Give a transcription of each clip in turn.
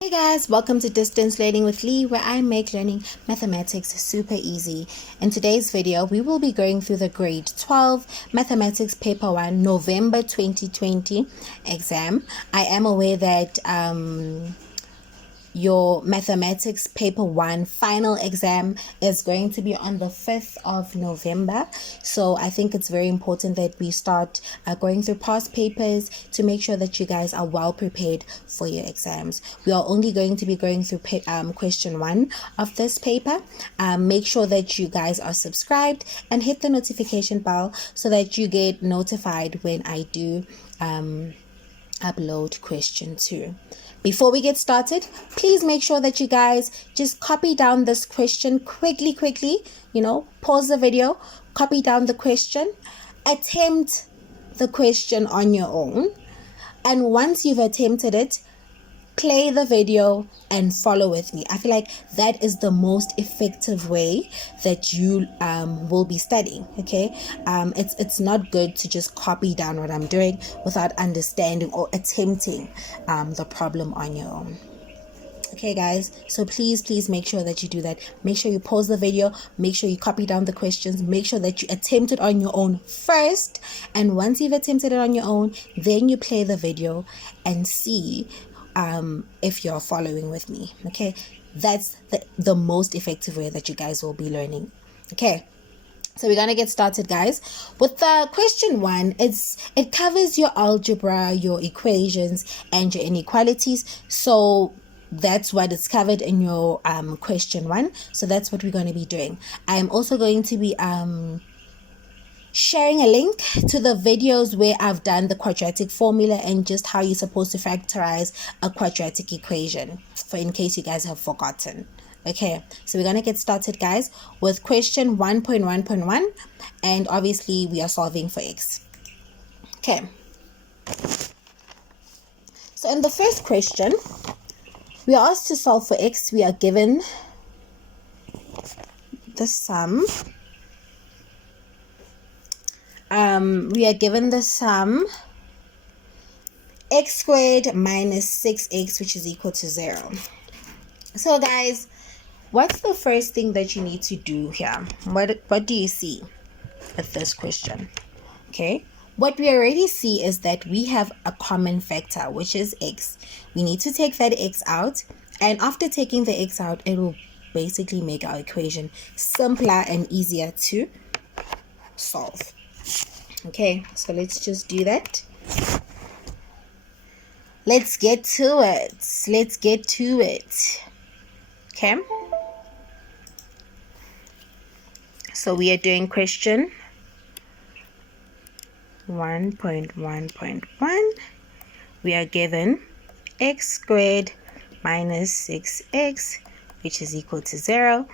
Hey guys, welcome to Distance Learning with Lee, where I make learning mathematics super easy. In today's video, we will be going through the grade 12 mathematics paper 1 November 2020 exam. I am aware that your mathematics paper 1 final exam is going to be on the 5th of November, so I think it's very important that we start going through past papers to make sure that you guys are well prepared for your exams. We are only going to be going through question 1 of this paper. Make sure that you guys are subscribed and hit the notification bell so that you get notified when I do upload question 2. Before we get started, please make sure that you guys just copy down this question quickly, pause the video, copy down the question, attempt the question on your own, and once you've attempted it, play the video and follow with me. I feel like that is the most effective way that you will be studying. Okay, it's not good to just copy down what I'm doing without understanding or attempting the problem on your own. Okay guys, so please make sure that you do that. Make sure you pause the video, make sure you copy down the questions, make sure that you attempt it on your own first, and once you've attempted it on your own, then you play the video and see if you're following with me. Okay, that's the most effective way that you guys will be learning. Okay, so we're gonna get started, guys, with the question 1. It covers your algebra, your equations, and your inequalities. So that's what is covered in your question 1. So that's what we're going to be doing. I'm also going to be sharing a link to the videos where I've done the quadratic formula and just how you're supposed to factorize a quadratic equation, for in case you guys have forgotten. Okay, so we're gonna get started, guys, with question 1.1.1, and obviously we are solving for x. Okay, so in the first question, we are asked to solve for x. We are given the sum. We are given the sum x squared minus 6x, which is equal to 0. So guys, what's the first thing that you need to do here? What do you see with this question? Okay, what we already see is that we have a common factor, which is x. We need to take that x out, and after taking the x out, it will basically make our equation simpler and easier to solve. Okay, so let's just do that. Let's get to it. Okay, so we are doing question 1.1.1. we are given x squared minus 6x, which is equal to 0.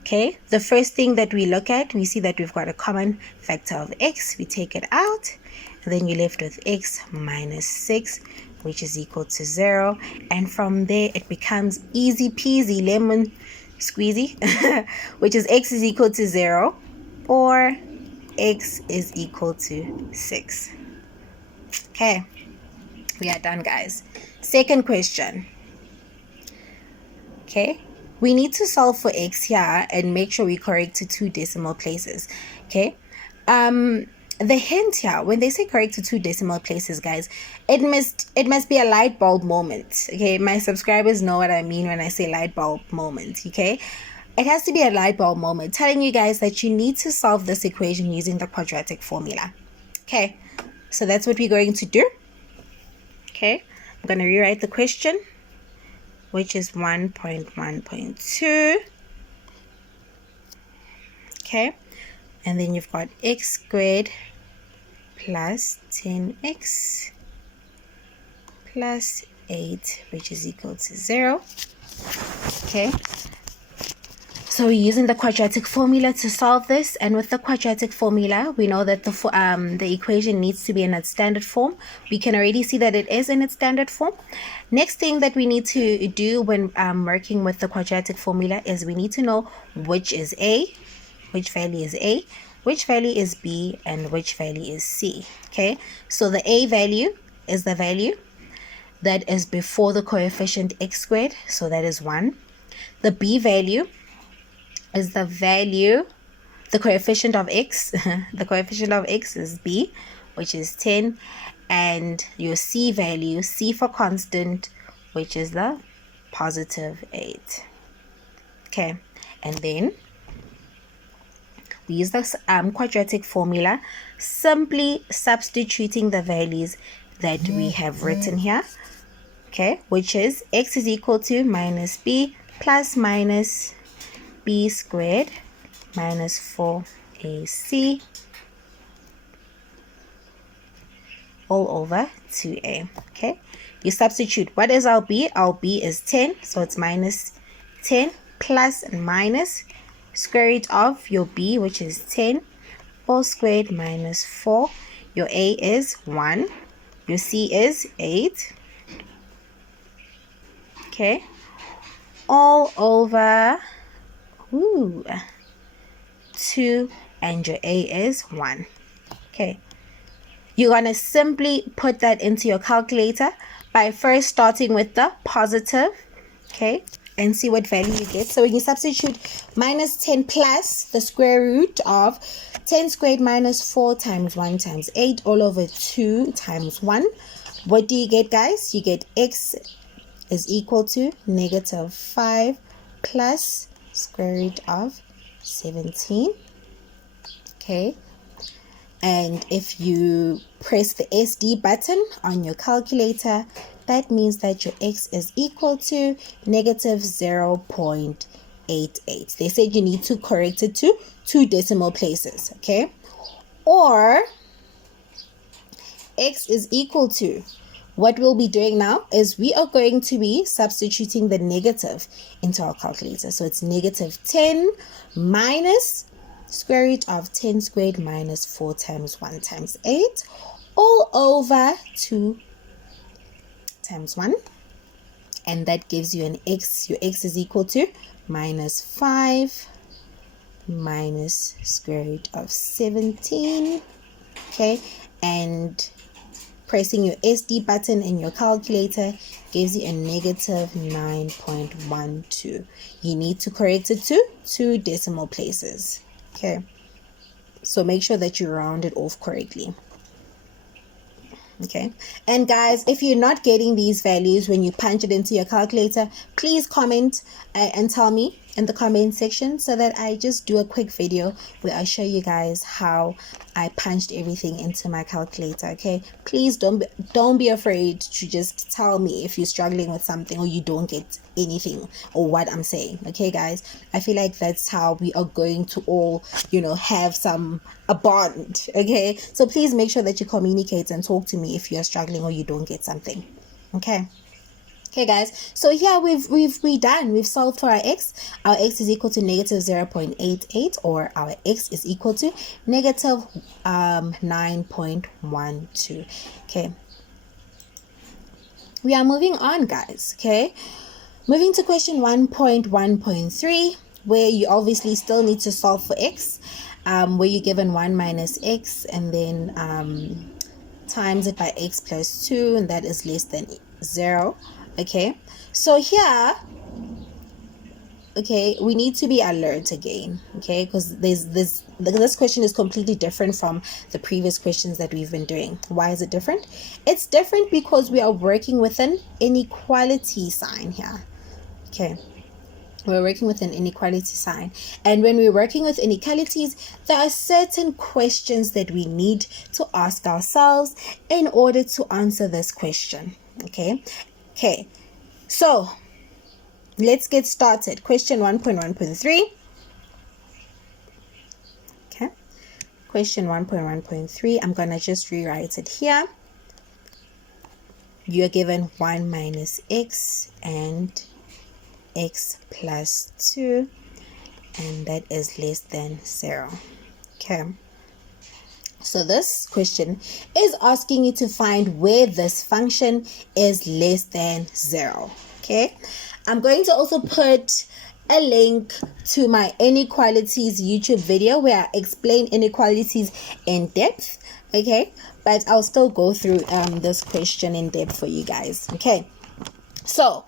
Okay, the first thing that we look at, we see that we've got a common factor of x. We take it out, and then you're left with x minus 6, which is equal to 0. And from there, it becomes easy peasy lemon squeezy, which is x is equal to 0, or x is equal to 6. Okay, we are done, guys. Second question. Okay, we need to solve for x here and make sure we correct to 2 decimal places. Okay, the hint here, when they say correct to 2 decimal places, guys, it must be a light bulb moment. Okay, my subscribers know what I mean when I say light bulb moment. Okay, it has to be a light bulb moment telling you guys that you need to solve this equation using the quadratic formula. Okay, so that's what we're going to do. Okay, I'm going to rewrite the question, which is 1.1.2. Okay, and then you've got x squared plus 10x plus 8, which is equal to 0. Okay, so we're using the quadratic formula to solve this, and with the quadratic formula, we know that the equation needs to be in its standard form. We can already see that it is in its standard form. Next thing that we need to do when working with the quadratic formula is we need to know which is a, which value is a, which value is b, and which value is c. Okay, so the a value is the value, that is before the coefficient x squared, so that is 1. The b value is the coefficient of x. The coefficient of x is b, which is 10. And your c value, c for constant, which is the positive 8. Okay, and then we use this quadratic formula, simply substituting the values that we have written here, okay, which is x is equal to minus b plus minus b squared minus 4ac all over 2a. Okay, you substitute. What is our b? Our b is 10, so it's minus 10 plus and minus square root of your b, which is 10, all squared minus 4. Your a is 1. Your c is 8. Okay, all over 2, and your a is 1. Okay, you're going to simply put that into your calculator by first starting with the positive, okay, and see what value you get. So when you substitute minus 10 plus the square root of 10 squared minus 4 times 1 times 8 all over 2 times 1, what do you get, guys? You get x is equal to negative 5 plus square root of 17. Okay, and if you press the SD button on your calculator, that means that your x is equal to negative 0.88. They said you need to correct it to 2 decimal places, okay? Or x is equal to, what we'll be doing now is we are going to be substituting the negative into our calculator. So it's negative 10 minus square root of 10 squared minus 4 times 1 times 8 all over 2 times 1. And that gives you an x. Your x is equal to minus 5 minus square root of 17. Okay, and pressing your SD button in your calculator gives you a negative 9.12. You need to correct it to 2 decimal places. Okay, so make sure that you round it off correctly. Okay, and guys, if you're not getting these values when you punch it into your calculator, please comment and tell me in the comment section so that I just do a quick video where I show you guys how I punched everything into my calculator. Okay, please don't be afraid to just tell me if you're struggling with something or you don't get anything or what I'm saying. Okay, guys, I feel like that's how we are going to all, you know, have a bond. Okay, so please make sure that you communicate and talk to me if you're struggling or you don't get something. Okay, guys, so here we've done. We've solved for our x. Our x is equal to negative 0.88, or our x is equal to negative 9.12. Okay, we are moving on, guys. Okay, moving to question 1.1.3, where you obviously still need to solve for x, where you're given 1 minus x and then times it by x plus 2, and that is less than 0. Okay, so here, okay, we need to be alert again, okay, because this question is completely different from the previous questions that we've been doing. Why is it different? It's different because we are working with an inequality sign here. Okay, we're working with an inequality sign, and when we're working with inequalities, there are certain questions that we need to ask ourselves in order to answer this question. Okay, so let's get started. Question 1.1.3. Okay, question 1.1.3. I'm gonna just rewrite it here. You're given 1 minus x and x plus 2, and that is less than 0. Okay, so this question is asking you to find where this function is less than 0. Okay, I'm going to also put a link to my inequalities YouTube video where I explain inequalities in depth, okay? But I'll still go through this question in depth for you guys, okay? So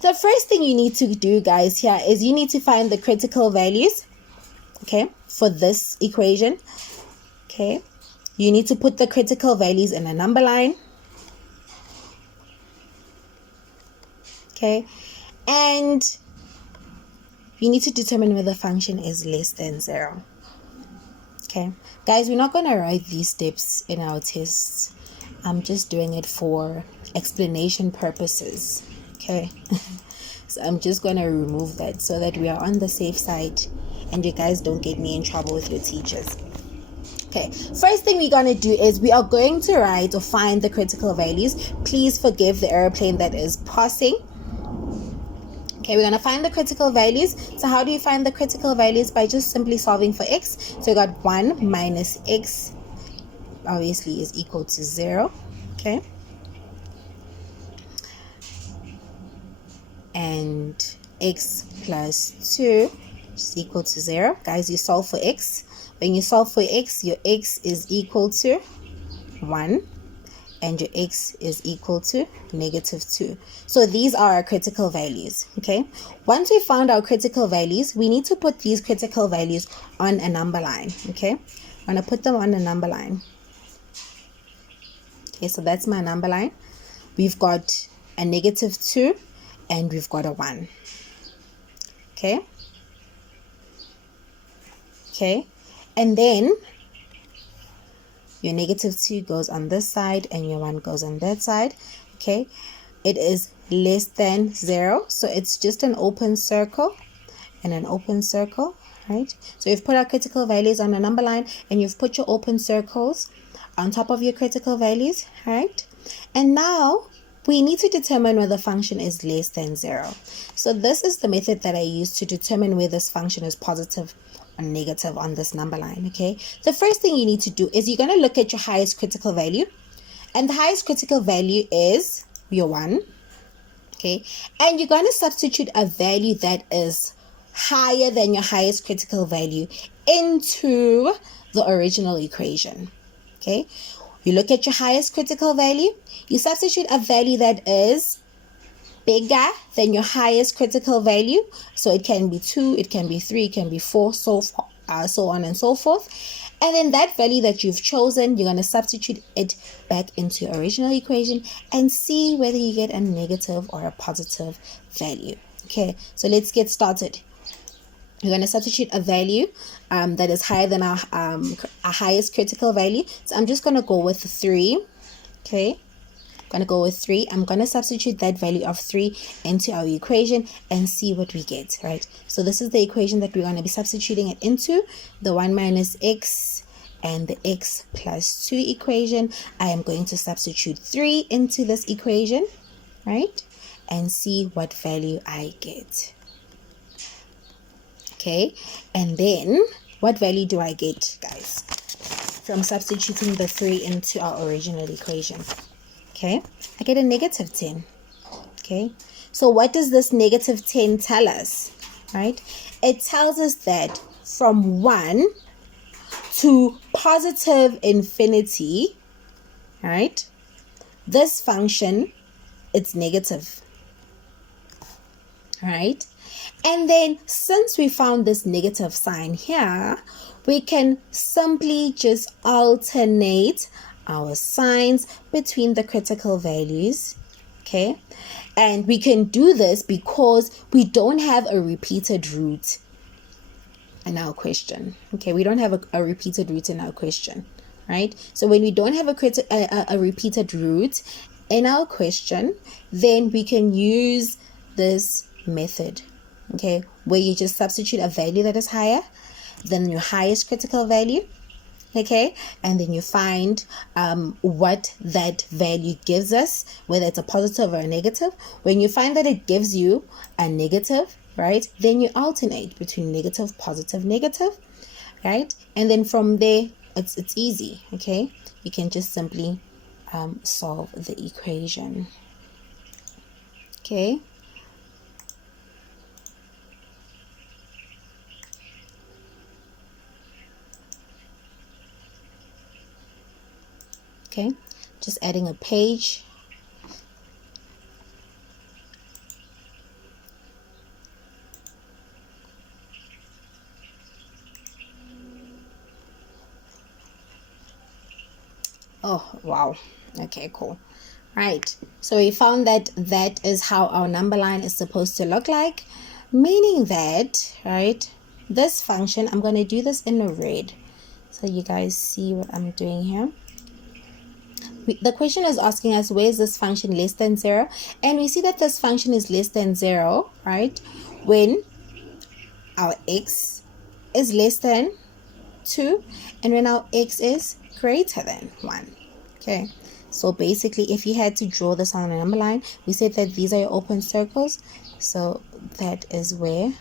the first thing you need to do, guys, here is you need to find the critical values, okay, for this equation, okay? You need to put the critical values in a number line, okay? And you need to determine whether the function is less than 0. Okay, guys, we're not going to write these steps in our tests. I'm just doing it for explanation purposes. Okay, so I'm just going to remove that so that we are on the safe side and you guys don't get me in trouble with your teachers. Okay, first thing we're going to do is we are going to write or find the critical values. Please forgive the airplane that is passing. Okay, we're going to find the critical values. So how do you find the critical values? By just simply solving for x. So we got 1 minus x obviously is equal to 0. Okay. And x plus 2 is equal to 0. Guys, you solve for x. When you solve for x, your x is equal to 1. And your x is equal to -2. So these are our critical values, okay? Once we found our critical values, we need to put these critical values on a number line, okay? I'm going to put them on a number line. Okay, so that's my number line. We've got a -2 and we've got a 1, okay? Okay, and then your -2 goes on this side and your 1 goes on that side, okay? It is less than 0, so it's just an open circle and an open circle, right? So you've put our critical values on a number line and you've put your open circles on top of your critical values, right? And now we need to determine whether the function is less than 0. So this is the method that I use to determine whether this function is positive or negative on this number line, okay? The first thing you need to do is you're going to look at your highest critical value, and the highest critical value is your 1, okay? And you're going to substitute a value that is higher than your highest critical value into the original equation, okay? You look at your highest critical value, you substitute a value that is bigger than your highest critical value. So it can be 2, it can be 3, it can be 4, so on and so forth. And then that value that you've chosen, you're going to substitute it back into your original equation and see whether you get a negative or a positive value. Okay, so let's get started. You're going to substitute a value that is higher than our highest critical value. So I'm just going to go with 3. Okay, I'm going to go with 3. I'm going to substitute that value of 3 into our equation and see what we get, right? So this is the equation that we're going to be substituting it into, the 1 minus x and the x plus 2 equation. I am going to substitute 3 into this equation, right? And see what value I get. Okay, and then what value do I get, guys, from substituting the 3 into our original equation? Okay, I get a -10. Okay, so what does this -10 tell us, right? It tells us that from 1 to positive infinity, right, this function, it's negative, right? And then since we found this negative sign here, we can simply just alternate our signs between the critical values, okay? And we can do this because we don't have a repeated root in our question, okay? We don't have a repeated root in our question, right? So when we don't have a repeated root in our question, then we can use this method, okay, where you just substitute a value that is higher than your highest critical value, okay, and then you find what that value gives us, whether it's a positive or a negative. When you find that it gives you a negative, right, then you alternate between negative, positive, negative, right? And then from there, it's easy, okay? You can just simply solve the equation, okay? Okay, just adding a page. Oh, wow. Okay, cool. Right, so we found that that is how our number line is supposed to look like, meaning that, right, this function, I'm going to do this in red so you guys see what I'm doing here. The question is asking us, where is this function less than 0? And we see that this function is less than 0, right, when our x is less than 2 and when our x is greater than 1. Okay, so basically if you had to draw this on a number line, we said that these are your open circles, so that is where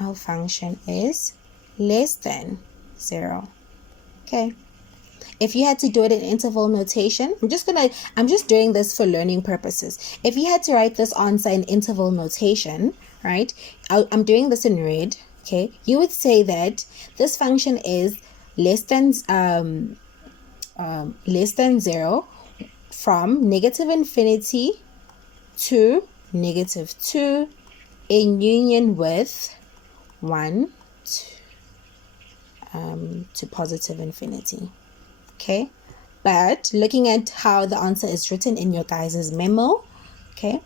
our function is less than 0. Okay, if you had to do it in interval notation, I'm just doing this for learning purposes. If you had to write this answer in interval notation, right, I'm doing this in red. Okay, you would say that this function is less than 0 from negative infinity to negative 2 in union with 1 to positive infinity. Okay, but looking at how the answer is written in your guys' memo, okay,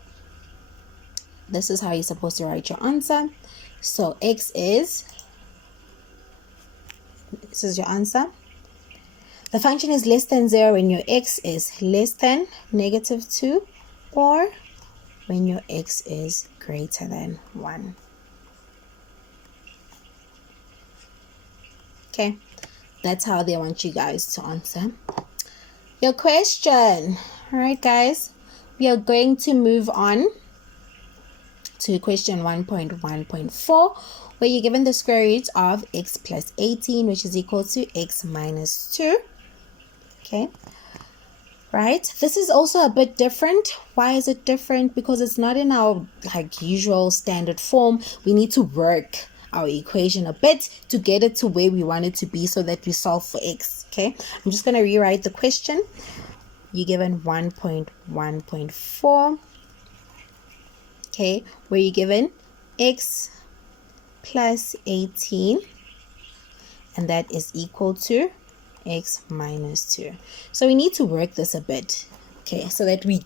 this is how you're supposed to write your answer. So this is your answer. The function is less than 0 when your x is less than negative 2 or when your x is greater than 1. Okay, that's how they want you guys to answer your question. All right, guys, we are going to move on to question 1.1.4, where you're given the square root of x plus 18, which is equal to x minus 2. Okay, right, this is also a bit different. Why is it different? Because it's not in our usual standard form. We need to work our equation a bit to get it to where we want it to be so that we solve for x. Okay, I'm just going to rewrite the question. You're given 1.1.4, okay, where you're given x plus 18, and that is equal to x minus 2. So we need to work this a bit, okay, so that we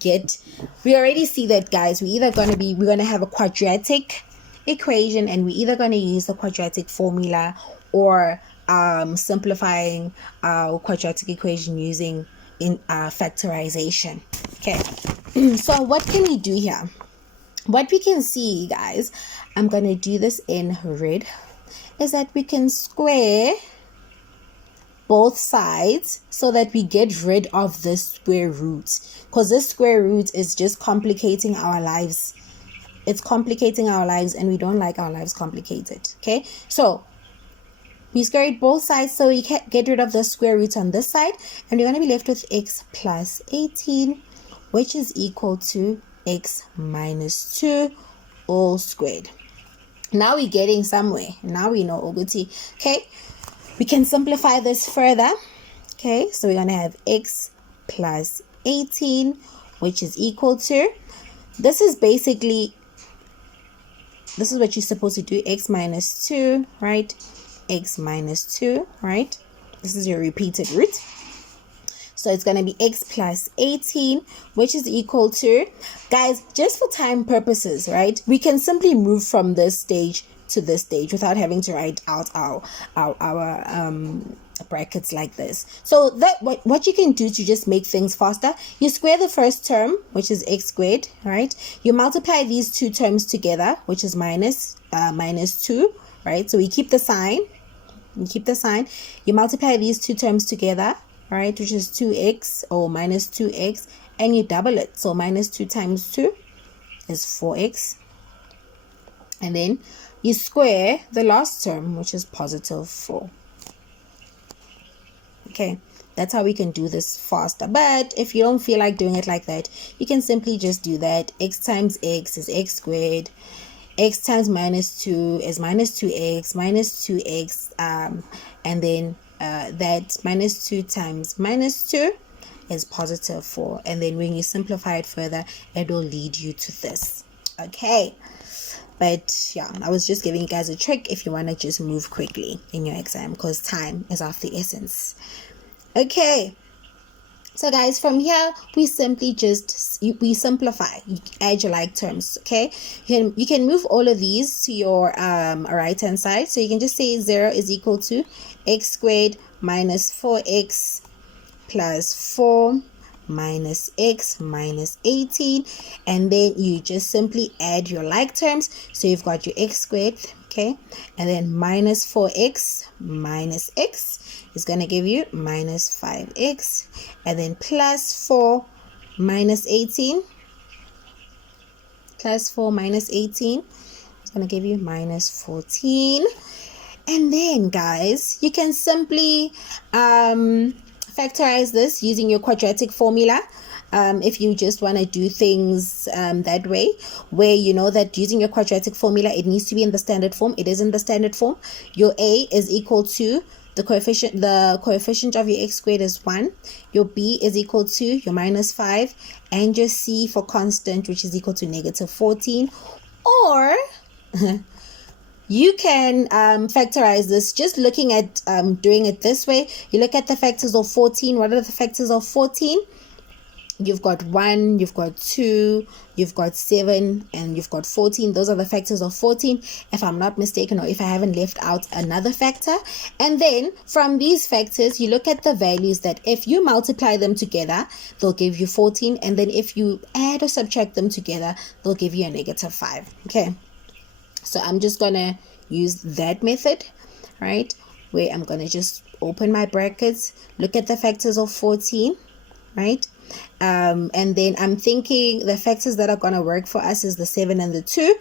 already see that, guys, we're going to have a quadratic equation, and we're either going to use the quadratic formula or simplifying our quadratic equation using factorization. Okay, so what can we do here? What we can see, guys, I'm going to do this in red, is that we can square both sides so that we get rid of this square root, because this square root is just complicating our lives. It's complicating our lives, and we don't like our lives complicated. Okay, so we square both sides so we can get rid of the square root on this side, and we're going to be left with x plus 18, which is equal to x minus 2 all squared. Now we're getting somewhere. Now we know Oguti. Okay, we can simplify this further. Okay, so we're going to have x plus 18, which is equal to, this is what you're supposed to do, x minus 2, right? X minus 2, right? This is your repeated root. So it's going to be x plus 18, which is equal to, guys, just for time purposes, right, we can simply move from this stage to this stage without having to write out our brackets like this. So that what you can do to just make things faster, you square the first term, which is x squared, right? You multiply these two terms together, which is minus 2, right? So we keep the sign. You multiply these two terms together, right, which is 2x or minus 2x, and you double it. So minus 2 times 2 is 4x. And then you square the last term, which is positive 4. Okay, that's how we can do this faster. But if you don't feel like doing it like that, you can simply just do that. X times x is x squared. X times minus 2 is minus 2x, minus 2x, and then that minus 2 times minus 2 is positive 4. And then when you simplify it further, it will lead you to this. Okay. But yeah, I was just giving you guys a trick if you want to just move quickly in your exam, because time is of the essence. Okay. So guys, from here we simply just we simplify. You add your like terms. Okay, you can move all of these to your right hand side. So you can just say 0 is equal to x squared minus 4x plus 4 minus x minus 18, and then you just simply add your like terms. So you've got your x squared, okay, and then minus 4x minus x is going to give you minus 5x, and then plus 4 minus 18 plus 4 minus 18 is going to give you minus 14. And then guys, you can simply factorize this using your quadratic formula. If you just want to do things that way, where you know that using your quadratic formula, it needs to be in the standard form. It is in the standard form. Your a is equal to the coefficient of your x squared is 1, your b is equal to your minus 5, and your c for constant, which is equal to negative 14. Or you can factorize this just looking at doing it this way. You look at the factors of 14. What are the factors of 14? You've got 1, you've got 2, you've got 7, and you've got 14. Those are the factors of 14, if I'm not mistaken, or if I haven't left out another factor. And then from these factors, you look at the values that if you multiply them together, they'll give you 14. And then if you add or subtract them together, they'll give you a negative 5. Okay. So I'm just going to use that method, right, where I'm going to just open my brackets, look at the factors of 14, right, and then I'm thinking the factors that are going to work for us is the 7 and the 2.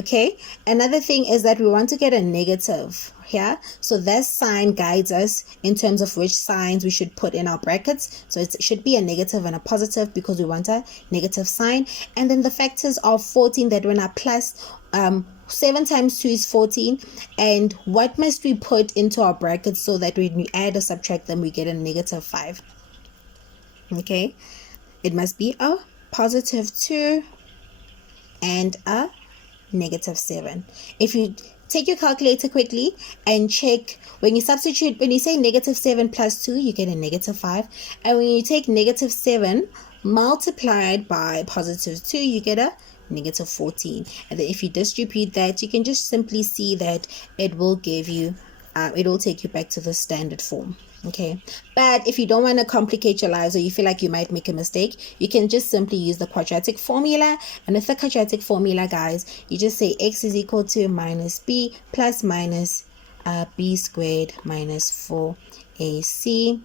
Okay, another thing is that we want to get a negative here, so that sign guides us in terms of which signs we should put in our brackets. So it should be a negative and a positive because we want a negative sign. And then the factors of 14 that when are plus, 7 times 2 is 14, and what must we put into our brackets so that when we add or subtract them we get a negative 5? Okay, it must be a positive 2 and a negative 7. If you take your calculator quickly and check, when you substitute, when you say negative 7 plus 2, you get a negative 5, and when you take negative 7 multiplied by positive 2, you get a negative 14. And then if you distribute that, you can just simply see that it will give you it will take you back to the standard form. Okay, but if you don't want to complicate your lives, or you feel like you might make a mistake, you can just simply use the quadratic formula. And with the quadratic formula, guys, you just say x is equal to minus b plus minus b squared minus 4ac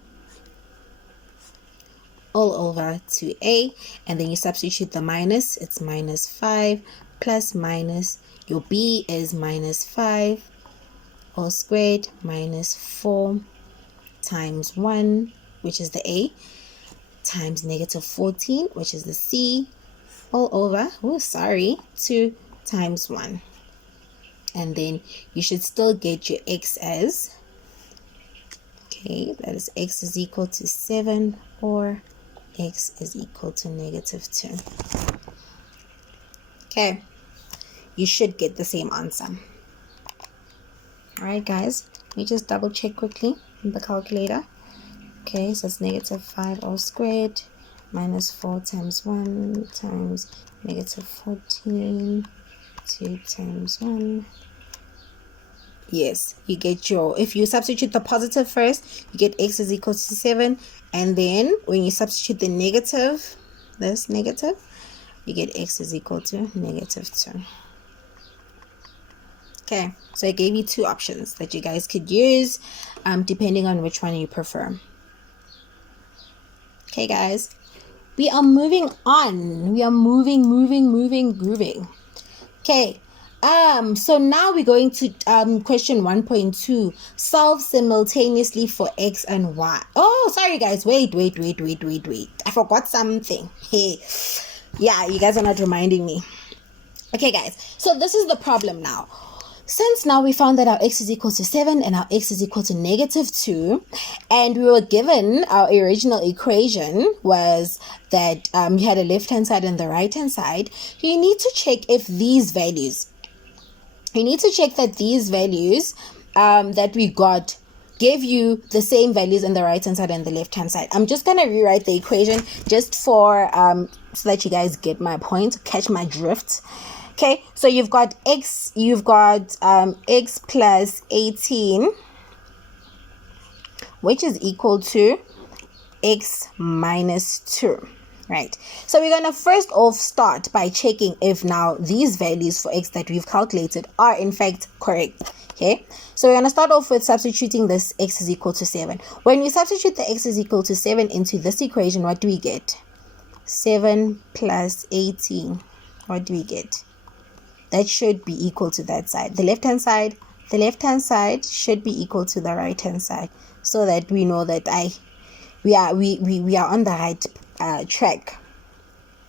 all over 2a, and then you substitute the minus. It's minus 5 plus minus, your b is minus 5 all squared minus 4 times 1, which is the a, times negative 14, which is the c, all over 2 times 1. And then you should still get your x as, okay, that is x is equal to 7, or x is equal to negative 2. Okay, you should get the same answer. Alright guys, let me just double check quickly in the calculator. Okay, so it's negative 5 all squared minus 4 times 1 times negative 14, 2 times 1. Yes, you get your, if you substitute the positive first, you get x is equal to 7, and then when you substitute the negative, this negative, you get x is equal to negative 2. Okay, so I gave you two options that you guys could use depending on which one you prefer. Okay guys, we are moving on. We are moving, grooving. Okay, so now we're going to question 1.2. Solve simultaneously for x and y. Oh, sorry guys, wait. I forgot something. Hey, yeah, you guys are not reminding me. Okay guys, so this is the problem now. Since now we found that our x is equal to 7 and our x is equal to -2, and we were given our original equation was that you had a left-hand side and the right-hand side, you need to check if these values, that these values that we got gave you the same values on the right-hand side and the left-hand side. I'm just going to rewrite the equation just for so that you guys get my point, catch my drift. Okay, so you've got x plus 18, which is equal to x minus 2, right? So we're going to first off start by checking if now these values for x that we've calculated are in fact correct. Okay, so we're going to start off with substituting this x is equal to 7. When we substitute the x is equal to 7 into this equation, what do we get? 7 plus 18. What do we get? That should be equal to that side. The left-hand side should be equal to the right-hand side, so that we know that we are on the right track.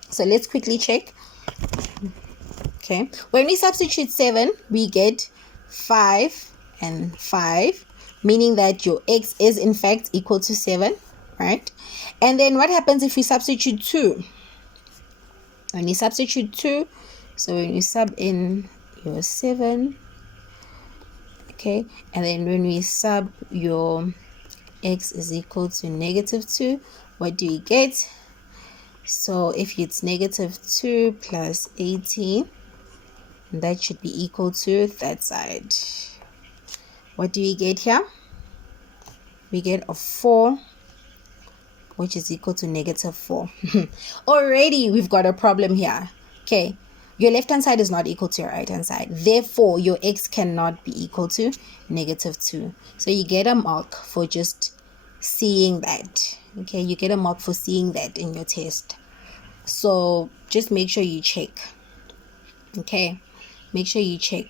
So let's quickly check. Okay, when we substitute 7, we get 5 and 5, meaning that your x is in fact equal to 7, right? And then what happens if we substitute 2? When you substitute 2, so when you sub in your 7, okay, and then when we sub your x is equal to -2, what do you get? So if it's -2 plus 18, that should be equal to that side. What do we get here? We get a 4, which is equal to -4. Already we've got a problem here. Okay, your left-hand side is not equal to your right-hand side. Therefore, your x cannot be equal to -2. So you get a mark for just seeing that. Okay, you get a mark for seeing that in your test. So just make sure you check. Okay, make sure you check.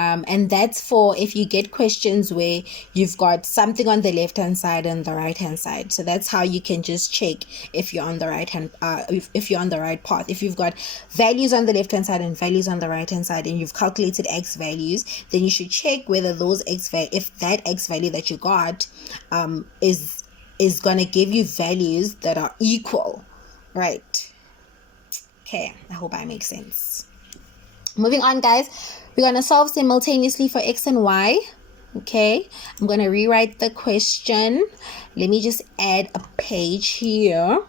And that's for if you get questions where you've got something on the left hand side and the right hand side. So that's how you can just check if you're on the right hand if you're on the right path. If you've got values on the left hand side and values on the right hand side, and you've calculated x values, then you should check whether those if that x value that you got is gonna give you values that are equal, right? Okay, I hope I make sense. Moving on, guys, we're going to solve simultaneously for x and y. Okay, I'm going to rewrite the question. Let me just add a page here.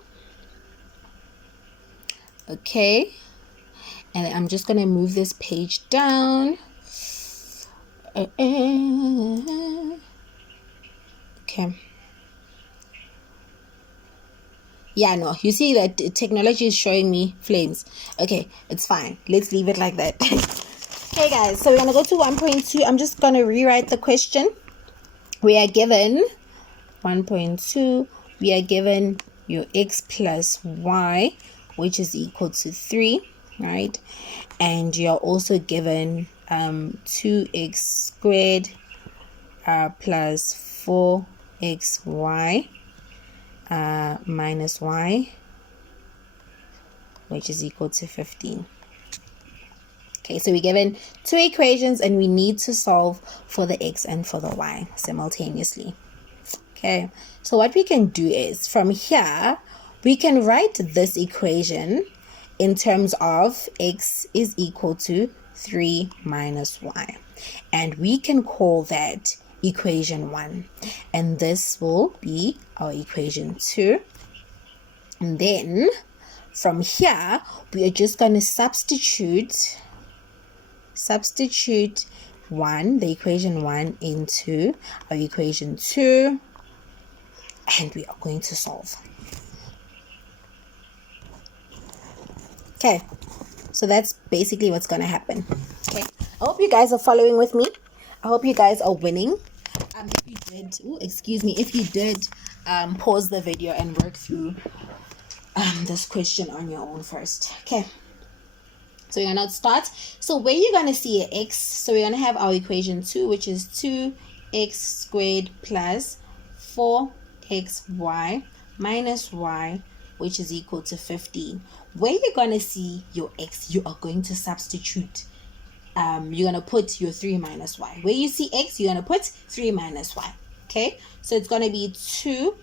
Okay, and I'm just going to move this page down. Okay. Yeah, no, you see that technology is showing me flames. Okay, it's fine. Let's leave it like that. Okay, guys, so we're going to go to 1.2. I'm just going to rewrite the question. We are given 1.2. We are given your x plus y, which is equal to 3, right? And you're also given 2x squared plus 4xy minus y, which is equal to 15. Okay, so we're given two equations and we need to solve for the x and for the y simultaneously. Okay, so what we can do is from here we can write this equation in terms of x is equal to 3 minus y, and we can call that equation 1, and this will be our equation 2. And then from here we are just going to substitute the equation 1 into our equation 2, and we are going to solve. Okay, so that's basically what's going to happen. Okay, I hope you guys are following with me. I hope you guys are winning. If you did pause the video and work through this question on your own first. Okay, so you're gonna start. So where you're gonna see an x, so we're gonna have our equation 2, which is 2x squared plus 4xy minus y, which is equal to 15. Where you're gonna see your x, you are going to substitute you're going to put your 3 minus y. Where you see x, you're going to put 3 minus y. Okay, so it's going to be 2.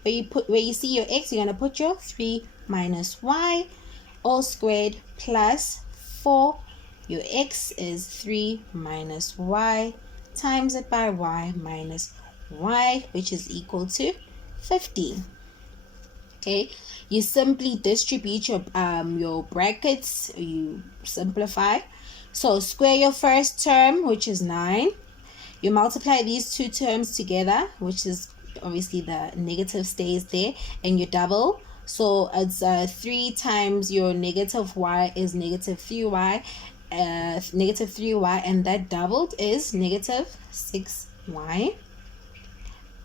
Where you see your x, you're going to put your 3 minus y all squared plus 4. Your x is 3 minus y, times it by y minus y, which is equal to 15. Okay, you simply distribute your brackets, you simplify. So square your first term, which is 9. You multiply these two terms together, which is obviously the negative stays there, and you double. So it's 3 times your negative y is negative 3y, negative 3y, and that doubled is negative 6y.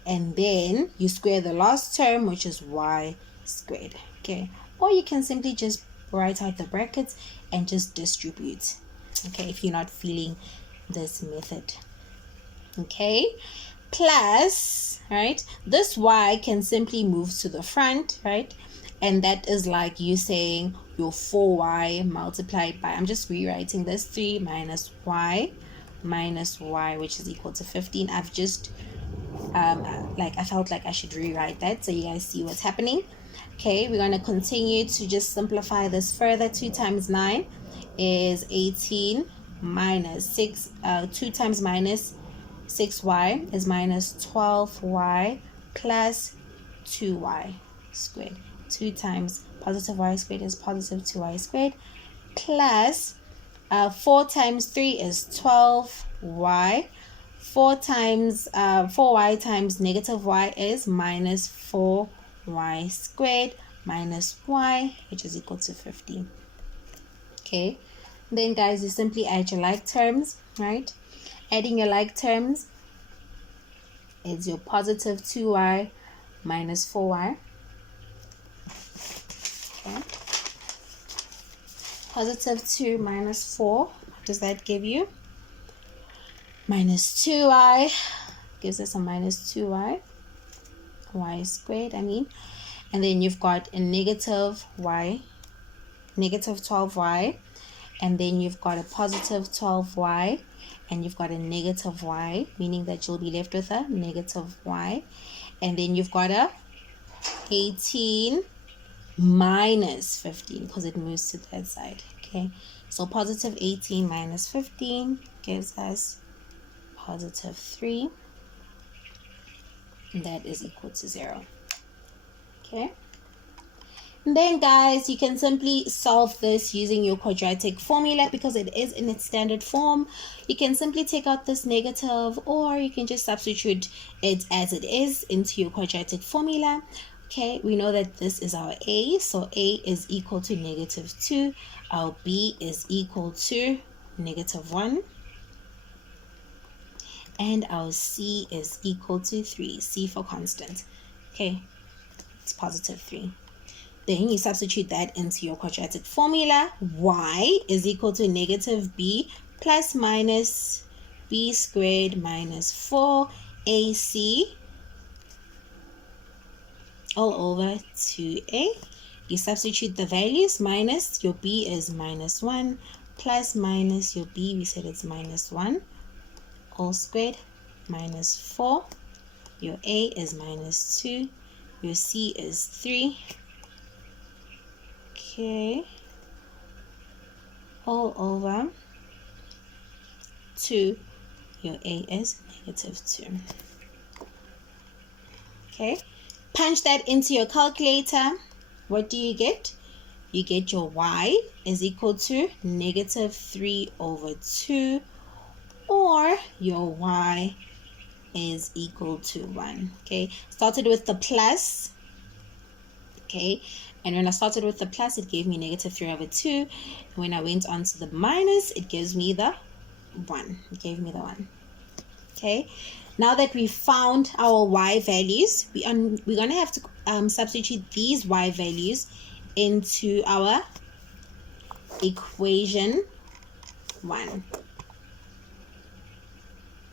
And then you square the last term, which is y squared. Okay, or you can simply just write out the brackets and just distribute. Okay, if you're not feeling this method. Okay, plus, right, this y can simply move to the front, right, and that is like you saying your 4y multiplied by, I'm just rewriting this, 3 minus y, which is equal to 15. I've just I felt like I should rewrite that so you guys see what's happening. Okay, we're going to continue to just simplify this further. 2 times 9 is 18 minus 6, 2 times minus 6y is minus 12y plus 2y squared. 2 times positive y squared is positive 2y squared plus 4 times 3 is 12y. 4 times 4y times negative y is minus 4y squared minus y, which is equal to 15. Okay, then guys, you simply add your like terms, right? Adding your like terms is your positive 2y minus 4y. Okay, positive 2 minus 4, what does that give you? Minus 2y gives us a minus 2y, y squared, and then you've got a negative y, negative 12y, and then you've got a positive 12y, and you've got a negative y, meaning that you'll be left with a negative y, and then you've got a 18 minus 15 because it moves to that side. Okay, so positive 18 minus 15 gives us positive 3, and that is equal to 0. Okay, and then guys, you can simply solve this using your quadratic formula because it is in its standard form. You can simply take out this negative, or you can just substitute it as it is into your quadratic formula. Okay, we know that this is our a, so a is equal to negative 2, our b is equal to negative 1, and our c is equal to 3, c for constant. Okay, it's positive 3. Then you substitute that into your quadratic formula. Y is equal to negative b plus minus b squared minus 4ac all over 2a. You substitute the values. Minus your b is minus 1 plus minus your b, we said it's minus 1 all squared minus 4. Your a is minus 2. Your c is 3. Okay, all over 2. Your a is negative 2. Okay, punch that into your calculator. What do you get? You get your y is equal to negative 3 over 2, or your y is equal to 1. Okay, started with the plus. Okay, and when I started with the plus, it gave me negative 3 over 2. And when I went on to the minus, it gives me the 1. It gave me the 1. Okay, now that we found our y values, we're going to have to substitute these y values into our equation 1.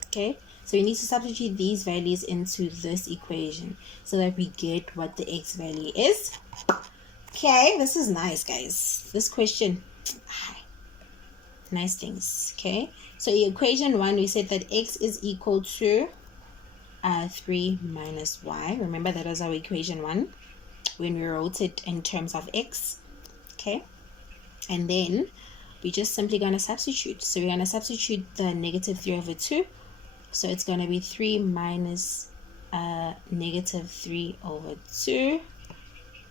Okay, so we need to substitute these values into this equation so that we get what the x value is. Okay, this is nice, guys. This question, nice things. Okay, So in equation 1, we said that x is equal to 3 minus y. Remember, that was our equation 1 when we wrote it in terms of x. Okay, and then we're just simply going to substitute. So we're going to substitute the negative 3 over 2. So it's going to be 3 minus negative 3 over 2.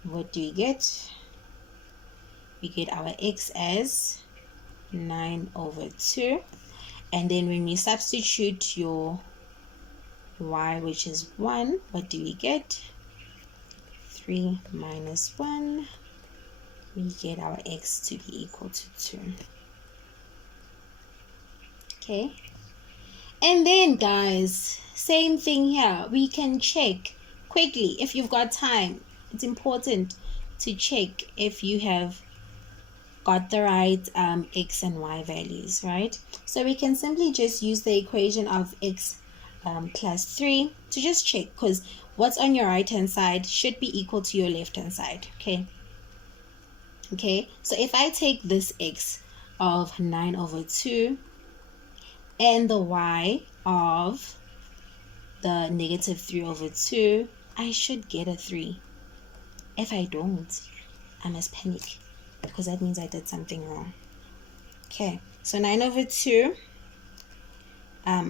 What do we get? We get our x as 9 over 2. And then when we substitute your y, which is 1, what do we get? 3 minus 1. We get our x to be equal to 2. Okay. And then, guys, same thing here. We can check quickly if you've got time. It's important to check if you have got the right x and y values, right? So we can simply just use the equation of x plus 3 to just check, because what's on your right hand side should be equal to your left hand side. Okay, so if I take this x of 9 over 2 and the y of the negative 3 over 2, I should get a 3. If I don't, I must panic, because that means I did something wrong. Okay, so 9 over 2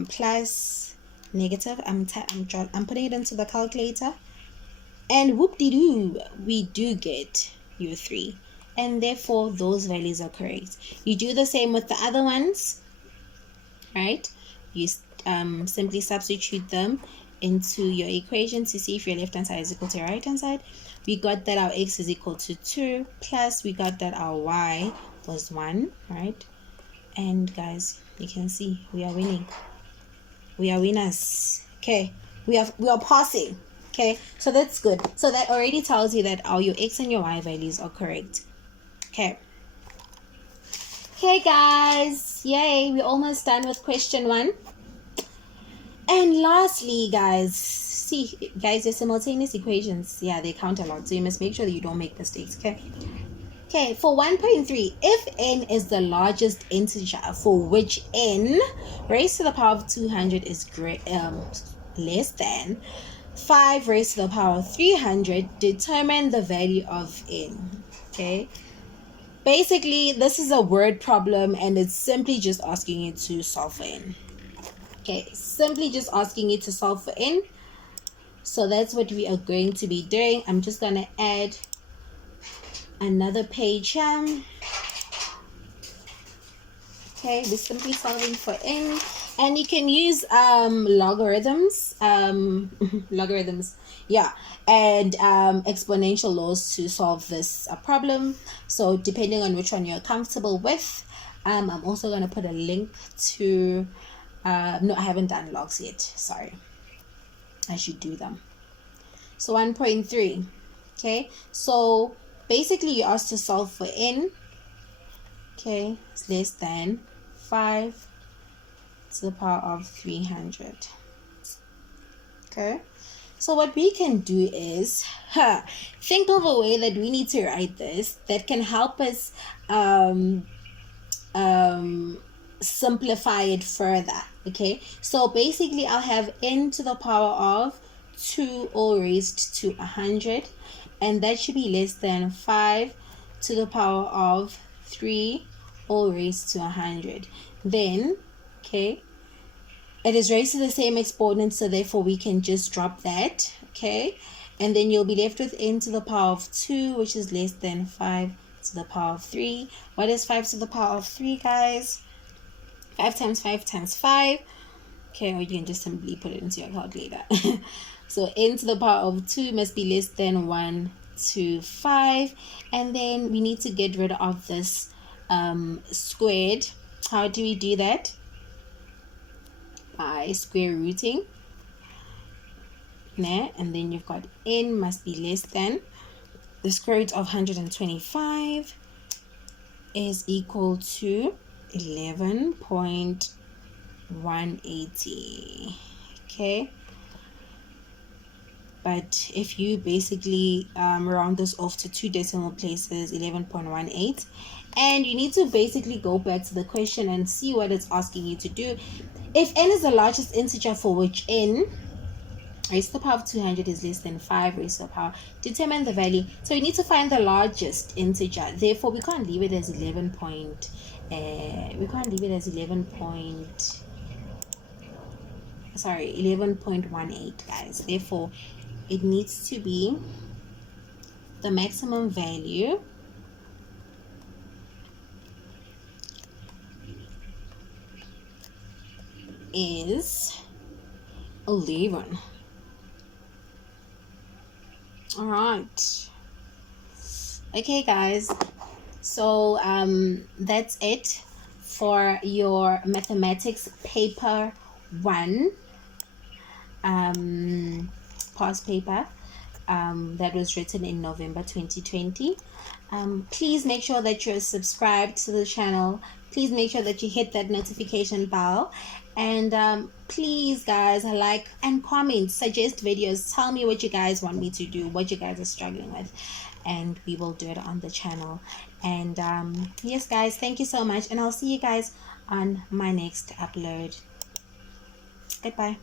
plus negative, I'm putting it into the calculator, and whoop-de-doo, we do get your 3, and therefore those values are correct. You do the same with the other ones, right? You simply substitute them into your equation to see if your left hand side is equal to your right hand side. We got that our x is equal to 2, plus we got that our y was 1, right? And guys, you can see we are winning. We are winners. Okay, we are passing. Okay, so that's good. So that already tells you that your x and your y values are correct. Okay. Okay, guys, yay, we're almost done with question 1. And lastly, guys, see, guys, the simultaneous equations, yeah, they count a lot, so you must make sure that you don't make mistakes. Okay, for 1.3, if n is the largest integer for which n raised to the power of 200 is less than 5 raised to the power of 300, determine the value of n. Okay, basically this is a word problem, and it's simply just asking you to solve for n. Okay, simply just asking you to solve for n. So that's what we are going to be doing. I'm just going to add another page here. Okay, we're simply solving for n, and you can use logarithms, and exponential laws to solve this problem. So depending on which one you're comfortable with, I'm also going to put a link to no, I haven't done logs yet, sorry, I should do them. So 1.3, okay, so basically you asked to solve for n, okay, it's less than 5 to the power of 300. Okay, so what we can do is think of a way that we need to write this that can help us simplify it further. Okay, so basically I'll have n to the power of 2 all raised to 100, and that should be less than 5 to the power of 3 all raised to 100. Then, okay, it is raised to the same exponent, so therefore we can just drop that. Okay, and then you'll be left with n to the power of 2, which is less than 5 to the power of 3. What is 5 to the power of 3, guys? 5 times 5 times 5. Okay, or you can just simply put it into your calculator. So n to the power of 2 must be less than 1 to 5. And then we need to get rid of this squared. How do we do that? By square rooting. And then you've got n must be less than the square root of 125 is equal to 11.180. Okay, but if you basically round this off to 2 decimal places, 11.18, and you need to basically go back to the question and see what it's asking you to do. If n is the largest integer for which n raised to the power of 200 is less than 5 raised to the power, determine the value. So you need to find the largest integer. Therefore, we can't leave it as 11 point. We can't leave it as 11.18, guys. Therefore, it needs to be the maximum value is 11. All right. Okay, guys. So that's it for your mathematics paper 1 past paper that was written in November 2020. Please make sure that you're subscribed to the channel. Please make sure that you hit that notification bell, and please, guys, like and comment, suggest videos, tell me what you guys want me to do, what you guys are struggling with, and we will do it on the channel. And yes, guys, thank you so much, and I'll see you guys on my next upload. Goodbye.